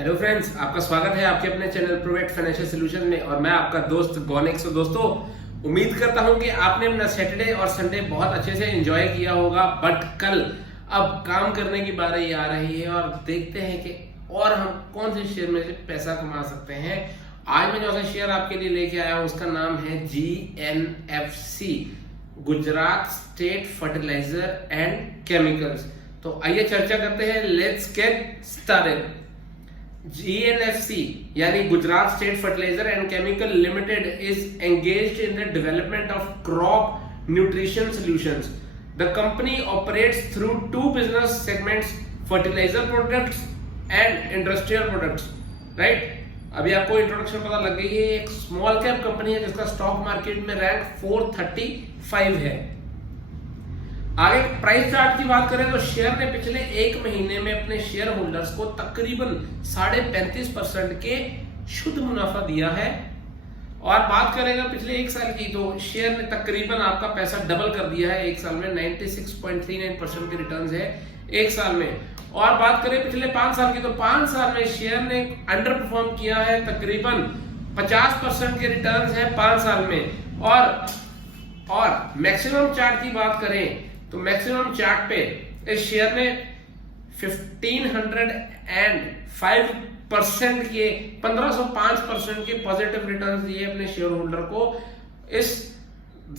Hello friends, आपका स्वागत है आपके अपने चैनल प्रोवेट फाइनेंशियल सॉल्यूशन में। और मैं आपका दोस्त गौनिक। दोस्तों, उम्मीद करता हूं कि आपने अपना सैटरडे और संडे बहुत अच्छे से एंजॉय किया होगा। बट कल अब काम करने की बारी आ रही है और देखते हैं कि और हम कौन से शेयर में से पैसा कमा सकते हैं। आज मैं जो सा शेयर आपके लिए लेके आया हूं उसका नाम है GNFC, Gujarat state fertilizer and chemicals. तो आइए चर्चा करते हैं। Let's get started. GNFC यानी Gujarat state fertilizer and chemical limited is engaged in the development of crop nutrition solutions. The company operates through two business segments, fertilizer products and industrial products. Right? अभी आपको introduction पता लग गई है। एक small cap company है जिसका stock market में रैंक 435 है। आगे प्राइस चार्ट की बात करें तो शेयर ने पिछले एक महीने में अपने शेयर होल्डर्स को तकरीबन 35.5% के शुद्ध मुनाफा दिया है। और बात करेंगे पिछले एक साल की तो शेयर ने तकरीबन आपका पैसा डबल कर दिया है। एक साल में 96.39% के रिटर्न्स है एक साल में। और बात करें पिछले 5 साल की तो 5 साल में शेयर ने अंडर परफॉर्म किया है, तकरीबन 50% के रिटर्न्स है 5 साल में। और मैक्सिमम चार्ट की बात करें तो मैक्सिमम चार्ट पे इस शेयर ने 1505% के 1505% के पॉजिटिव रिटर्न्स दिए अपने शेयर होल्डर को। इस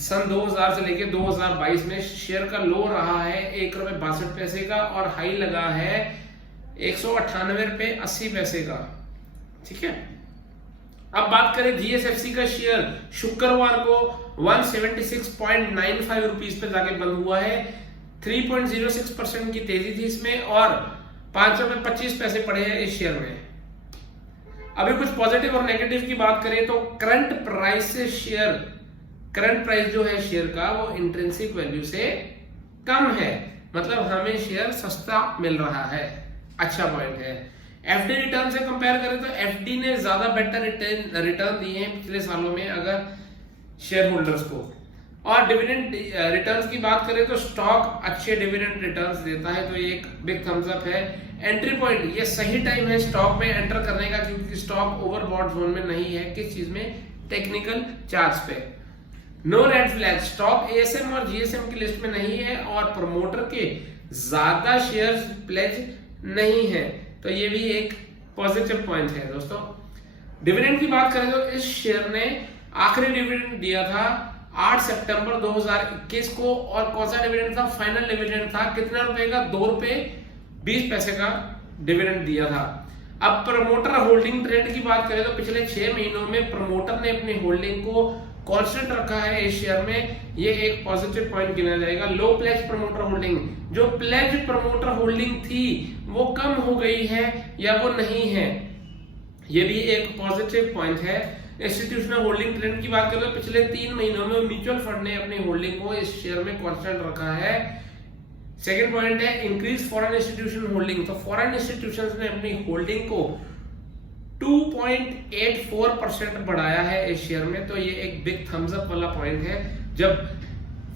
सन 2000 से लेके 2022 में शेयर का लो रहा है ₹1.62 का और हाई लगा है ₹198.80 का। ठीक है, अब बात करें GSFC का शेयर शुक्रवार को 176.95 रुपीस पे जाके बंद हुआ है। 3.06% की तेजी थी इसमें और ₹5.25 पड़े हैं इस शेयर में। अभी कुछ पॉजिटिव और नेगेटिव की बात करें तो करंट प्राइस जो है शेयर का वो इंट्रिंसिक वैल्यू से कम है, मतलब हमें शेयर सस्ता मिल रहा है। अच्छा पॉइंट है। एफडी रिटर्न से कंपेयर करें तो एफडी ने ज्यादा बेटर रिटर्न दिए हैं पिछले सालों में अगर शेयर होल्डर्स को। और डिविडेंड रिटर्न्स की बात करें तो स्टॉक अच्छे डिविडेंड रिटर्न्स देता है, तो ये एक बिग थम्स अप है। एंट्री पॉइंट, ये सही टाइम है स्टॉक में एंटर करने का क्योंकि स्टॉक ओवरबॉट जोन में नहीं है। किस चीज में? टेक्निकल चार्ट्स पे। No red flag, stock ASM और GSM की लिस्ट में नहीं है और प्रमोटर के ज्यादा शेयर्स प्लेज नहीं है, तो ये भी एक पॉजिटिव पॉइंट है। दोस्तों, डिविडेंड की बात करें तो इस शेयर ने आखिरी डिविडेंड दिया था 8 सितंबर 2021 को। और कौन सा डिविडेंड था? फाइनल डिविडेंड था कितना रुपए का? ₹2.20 का डिविडेंड दिया था। अब प्रमोटर होल्डिंग ट्रेंड की बात करें तो पिछले 6 महीनों में प्रमोटर ने अपनी होल्डिंग को कांस्टेंट रखा है इस शेयर में, ये एक पॉजिटिव पॉइंट गिना जाएगा। लो प्लेज प्रमोटर होल्डिंग, जो प्लेज प्रमोटर होल्डिंग थी वो कम हो गई है या वो नहीं है, ये भी एक पॉजिटिव पॉइंट है। इंस्टीट्यूशनल होल्डिंग ट्रेंड की बात करें तो पिछले 3 महीनों में म्यूचुअल फंड ने अपनी होल्डिंग को इस शेयर में कांस्टेंट रखा है। सेकंड पॉइंट है इंक्रीज फॉरेन इंस्टीट्यूशन होल्डिंग, तो फॉरेन इंस्टीट्यूशंस ने अपनी होल्डिंग को 2.84% बढ़ाया है इस शेयर में, तो ये एक बिग थम्स अप वाला पॉइंट है। जब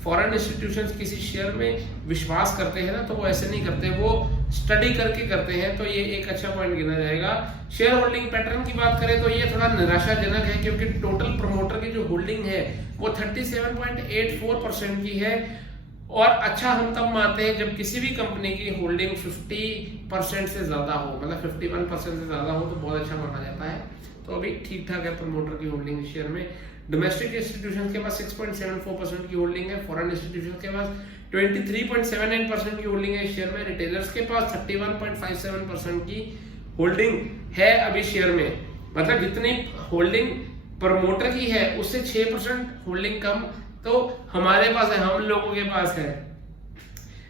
फॉरेन इंस्टीट्यूशंस किसी शेयर में विश्वास करते हैं ना तो वो ऐसे नहीं करते, वो स्टडी करके करते हैं, तो ये एक अच्छा पॉइंट गिना जाएगा। शेयर होल्डिंग पैटर्न की बात करें तो ये थोड़ा निराशाजनक है क्योंकि टोटल प्रमोटर की जो होल्डिंग है वो 37.84% की है। और अच्छा हम तब मानते हैं जब किसी भी कंपनी की होल्डिंग 50% से ज्यादा हो, मतलब 51% से ज्यादा हो तो बहुत अच्छा माना जाता है। तो अभी ठीक ठाक है प्रमोटर की होल्डिंग शेयर में। डोमेस्टिक इंस्टीट्यूशंस के पास 6.74% की होल्डिंग है, फॉरेन इंस्टीट्यूशंस के पास 23.79% की होल्डिंग है शेयर में, रिटेलर्स के पास 31.57% की होल्डिंग है अभी शेयर में। मतलब जितनी होल्डिंग प्रमोटर की है उससे 6% होल्डिंग कम तो हमारे पास है, हम लोगों के पास है।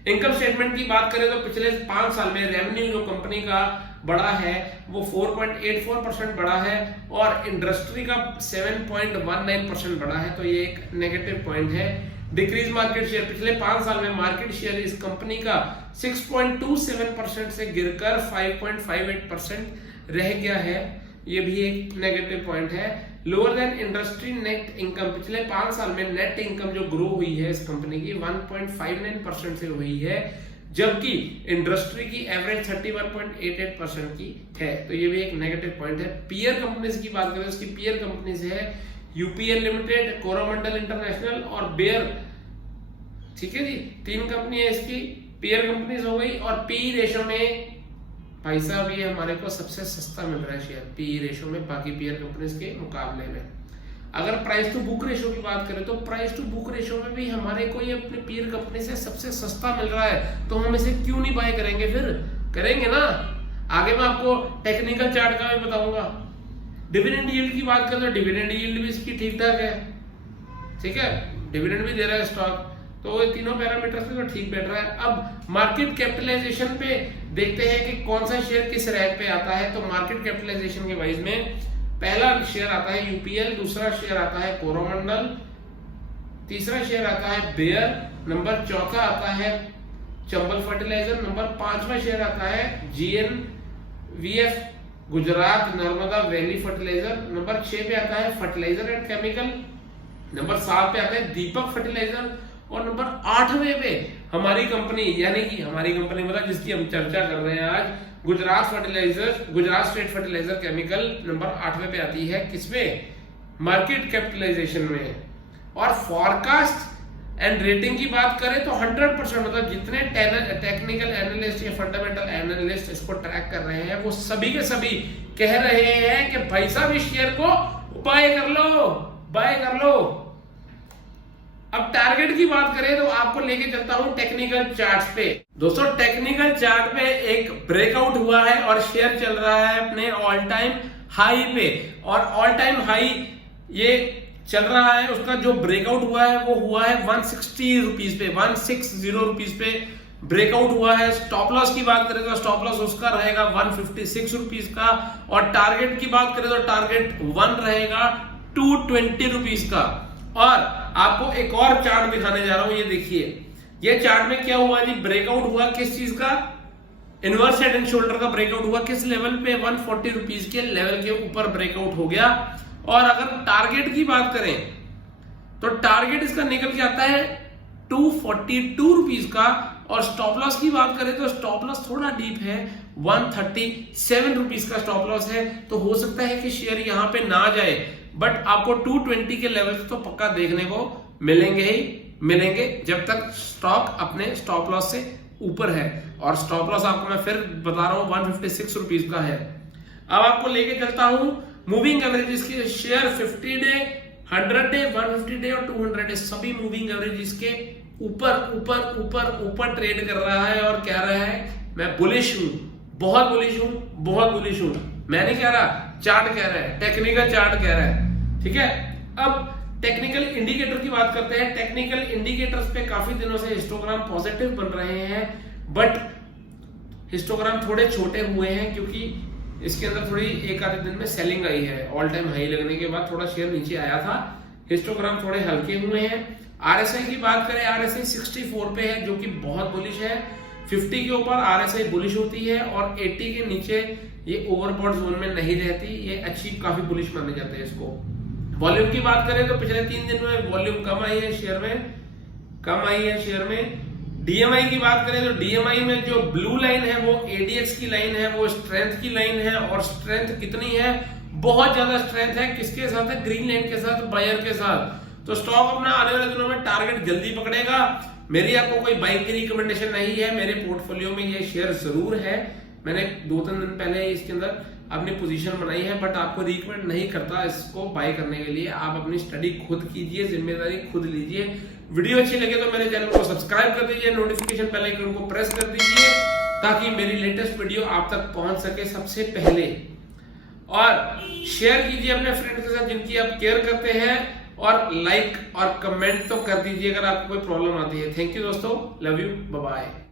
इनकम स्टेटमेंट की बात करें तो पिछले 5 साल में रेवेन्यू जो कंपनी का बढ़ा है वो 4.84% बढ़ा है और इंडस्ट्री का 7.19% बढ़ा है, तो ये एक नेगेटिव पॉइंट है। डिक्रीज मार्केट शेयर, पिछले 5 साल में मार्केट शेयर इस कंपनी का 6.27% से गिरकर 5.58% रह गया है, ये भी एक नेगेटिव पॉइंट है। Lower than industry net income, पिछले 5 साल में नेट इनकम जो ग्रो हुई है इस कंपनी की 1.59% से हुई है, जबकि इंडस्ट्री की एवरेज 31.88% की है। तो ये भी एक नेगेटिव पॉइंट है। पीयर कंपनीज की बात करें, उसकी पीयर कंपनीज है यूपीएल लिमिटेड, कोरोमंडल इंटरनेशनल और बेयर। ठीक है जी, 3 कंपनी है इसकी, पीयर कंपनीज हो गई। और पी रेशो में भाई साहब ये हमारे को सबसे सस्ता मिल रहा है शेयर पी रेशो में, बाकी पीयर कंपनीज के मुकाबले में। अगर प्राइस टू बुक रेशो की बात करें तो प्राइस टू बुक रेशो में भी हमारे को ये अपने पीयर कंपनी से सबसे सस्ता मिल रहा है, तो हम इसे क्यों नहीं बाय करेंगे? फिर करेंगे ना। आगे मैं आपको टेक्निकल चार्ट का भी बताऊंगा। डिविडेंड यील्ड की बात करें तो डिविडेंड यील्ड भी इसकी ठीक ठाक है, ठीक है, डिविडेंड भी दे रहा है स्टॉक, तो ये तीनों पैरामीटर से तो ठीक बैठ रहा है। अब मार्केट कैपिटलाइजेशन पे देखते हैं कि कौन सा शेयर किस रैंक पे आता है। तो मार्केट कैपिटलाइजेशन के वाइज में पहला शेयर आता है यूपीएल, दूसरा शेयर आता है कोरोमंडल, तीसरा शेयर आता है बेयर, नंबर चौथा आता है चंबल फर्टिलाइजर, नंबर 5वां शेयर आता है GNVF Gujarat Narmada valley fertilizer, number 6 पे आता है फर्टिलाइजर एंड केमिकल, नंबर 7 पे आता है दीपक फर्टिलाइजर और नंबर 8वें पे हमारी कंपनी, यानी कि हमारी कंपनी मतलब जिसकी हम चर्चा कर रहे हैं आज, Gujarat fertilizer, Gujarat state fertilizer chemical number 8वें पे आती है। किसमें? मार्केट कैपिटलाइजेशन में। और फॉरकास्ट एंड रेटिंग की बात करें तो 100% मतलब जितने टेक्निकल एनालिस्ट या फंडामेंटल एनालिस्ट इसको ट्रैक कर रहे हैं वो सभी के सभी कह रहे हैं कि भाई साहब इस शेयर को बाय कर लो, बाय कर लो। अब टारगेट की बात करें तो आपको लेके चलता हूं टेक्निकल चार्ट्स पे। दोस्तों टेक्निकल चार्ट पे एक ब्रेकआउट हुआ है और शेयर चल रहा है अपने ऑल टाइम हाई पे, और ऑल टाइम हाई ये चल रहा है, उसका जो ब्रेकआउट हुआ है वो हुआ है 160 रुपीज पे, 160 रुपीज पे ब्रेकआउट हुआ है। स्टॉप लॉस की बात करें तो स्टॉप लॉस उसका रहेगा 156 रुपीज का, और टारगेट की बात करें तो टारगेट 1 रहेगा 220 रुपीज का। और आपको एक और चार्ट दिखाने जा रहा हूं, ये देखिए, ये चार्ट में क्या हुआ जी, ब्रेकआउट हुआ किस चीज का? इनवर्स हेड एंड शोल्डर का ब्रेकआउट हुआ। किस लेवल पे? 140 रुपीज के लेवल के ऊपर ब्रेकआउट हो गया। और अगर टारगेट की बात करें तो टारगेट इसका निकल के आता है 242 रुपीज का, और स्टॉप लॉस की बात करें तो स्टॉप लॉस थोड़ा डीप है, 137 रुपीज का स्टॉप लॉस है। तो हो सकता है कि शेयर यहां पे ना जाए, बट आपको 220 के लेवल तो पक्का देखने को मिलेंगे ही मिलेंगे, जब तक स्टॉक अपने स्टॉप लॉस से ऊपर है। और स्टॉप लॉस आपको मैं फिर बता रहा हूं 156 रुपीज का है। अब आपको लेके चलता हूं मूविंग एवरेजेस के। शेयर 50 डे, 100 डे, 150 डे और 200 डे सभी मूविंग एवरेजेस के ऊपर ऊपर ऊपर ऊपर ट्रेड कर रहा है और कह रहा है मैं बुलिश हूं, बहुत बुलिश हूं, बहुत बुलिश हूं। मैं नहीं कह रहा, चार्ट कह रहा है, टेक्निकल चार्ट कह रहा है, ठीक है। अब टेक्निकल इंडिकेटर की बात करते हैं। टेक्निकल इंडिकेटर्स पे काफी दिनों से हिस्टोग्राम पॉजिटिव बन रहे हैं, बट हिस्टोग्राम थोड़े छोटे हुए हैं क्योंकि इसके अंदर थोड़ी एक आधे दिन में सेलिंग आई है। ऑल टाइम हाई लगने के बाद थोड़ा शेयर नीचे आया था, हिस्टोग्राम थोड़े हल्के हुए हैं। आरएसआई की बात करें, आरएसआई 64 पे है जो कि बहुत बुलिश है। 50 के ऊपर आरएसआई बुलिश होती है और 80 के नीचे ये ओवरबॉट जोन में नहीं रहती, ये अच्छी काफी बुलिश माने जाते हैं इसको। वॉल्यूम की बात करें तो पिछले 3 दिन में वॉल्यूम कम आई है शेयर में, कम आई है शेयर में। डीएमआई की बात करें तो डीएमआई में जो ब्लू लाइन है वो एडीएक्स की लाइन है, वो स्ट्रेंथ की लाइन है, और स्ट्रेंथ कितनी है? बहुत ज्यादा स्ट्रेंथ है। किसके साथ है? ग्रीन लाइन के साथ, बायर के साथ। तो स्टॉक अपना आने वाले दिनों में टारगेट जल्दी पकड़ेगा। मेरी आपको कोई बाइक की रिकमेंडेशन नहीं है, मेरे पोर्टफोलियो में ये शेयर जरूर है, मैंने 2-3 दिन पहले इसके अंदर अपनी पोजीशन बनाई है, बट आपको रिकमेंड नहीं करता इसको बाय करने के लिए। आप अपनी स्टडी खुद कीजिए, जिम्मेदारी खुद लीजिए। वीडियो अच्छी लगे तो मेरे चैनल को सब्सक्राइब कर दीजिए, नोटिफिकेशन बेल आइकन को प्रेस कर दीजिए ताकि मेरी लेटेस्ट वीडियो आप तक पहुंच सके सबसे पहले। और शेयर कीजिए अपने फ्रेंड के साथ जिनकी आप केयर करते हैं, और लाइक और कमेंट तो कर दीजिए अगर आपको कोई प्रॉब्लम आती है। थैंक यू दोस्तों, लव यू, बाय बाय।